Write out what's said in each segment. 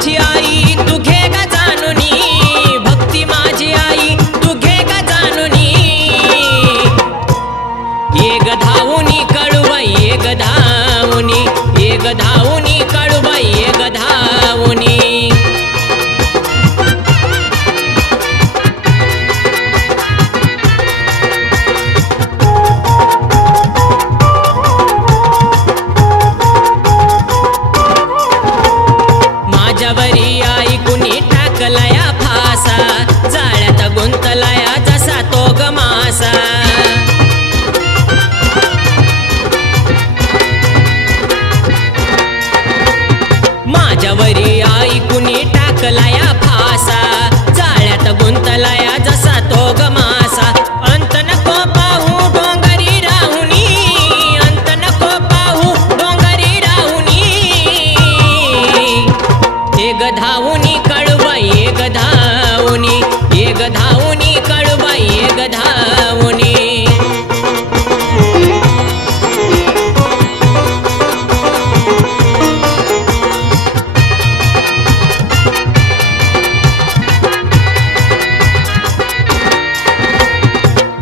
माझी आई तू घे ग जाणूनी, भक्ती माझी आई तू घे ग जाणूनी, ये ग धावूनी काळूबाई ये ग धावूनी, ये ग धावूनी काळूबाई ये ग धावूनी। माझ्यावरी आई कुणी टाकलाया फासा, जाळ्यात गुंतलाया जसा तो ग मासा। माझ्यावरी आई कुणी टाकलाया फासा, जाळ्यात गुंतलाया जसा तो ग मासा। अंत नको पाहू डोंगरी राहुनी, अंत नको पाहू डोंगरी राहुनी, ये ग धावूनी काळूबाई ये ग धावूनी, ये ग धावूनी काळूबाई ये ग धावूनी।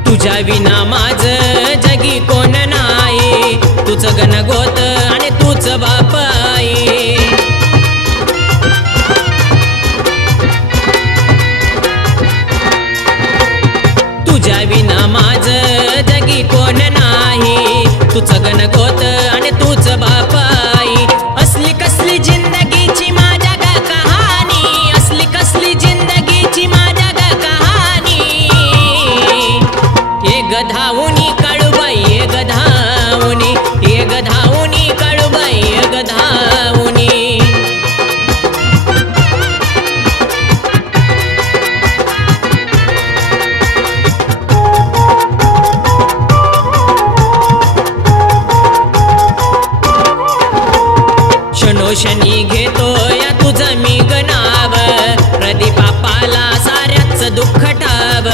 तुझ्या विना माझ जगी कोण नाही, तुझं गणगोत आणि तूच बाप आई। तुझ्या विना माझ जगी कोण नाही, तुझं गणगोत आणि तूच बाप आई। असली कसली जिंदगीची माझ्या ग कहाणी, असली कसली जिंदगीची माझ्या ग कहाणी, ये ग धावूनी काळूबाई ये ग धावूनी, ये ग धावूनी काळूबाई ये ग धावूनी। शनोशनी घेतो या तुझं मी ग नाव, प्रदीप बाप्पाला साऱ्याच दुःख ठाव।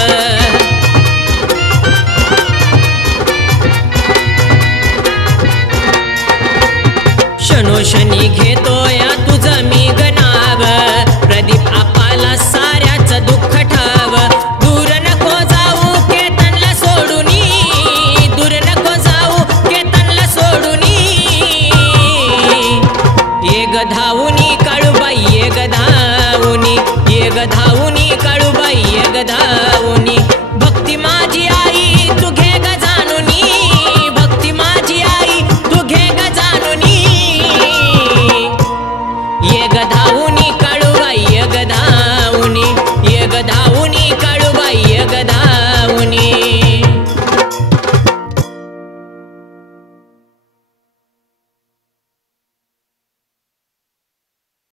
शनोशनी घेतो या तुझं मी ग नाव, प्रदीप बाप्पाला साऱ्याच दुःख ठाव। दूर नको जाऊ केतनला सोडूनी, दूर नको जाऊ केतनला सोडूनी, ये ग धावूनी काळूबाई ये ग धावूनी, ये ग धावूनी काळूबाई ये ग धावूनी।